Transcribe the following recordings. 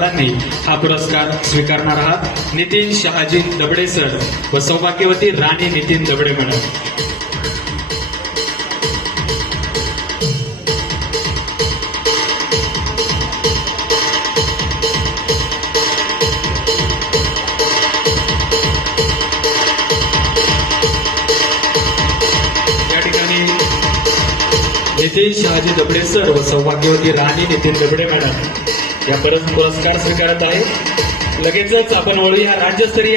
हा पुरस्कार स्वीकारणार आहात नितीन शहाजी दबडे सर व सौभाग्यवती राणी नितीन दबडे मॅडम. या ठिकाणी नितीन शहाजी दबडे सर व सौभाग्यवती राणी नितीन दबडे मॅडम या पुरस्कार स्वीकारत आहे. लगेचच आपण वळूया राज्यस्तरीय.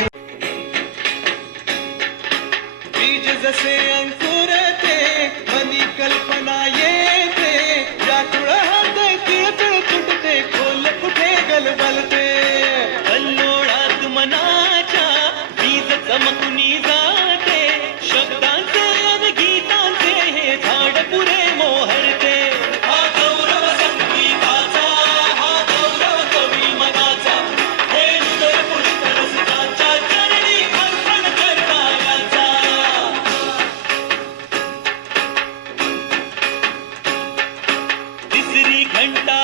बीज जसे अंकुरते मनी कल्पना येते व्याकुळ हात किळकिळ तुटते खोल कुठे गलबलते कल्लोळात मनाच्या बीज चमकुनी जाते शब्दांचे आणि गीतांचे हे झाड पुरे मोहरते. तिसरी घंटा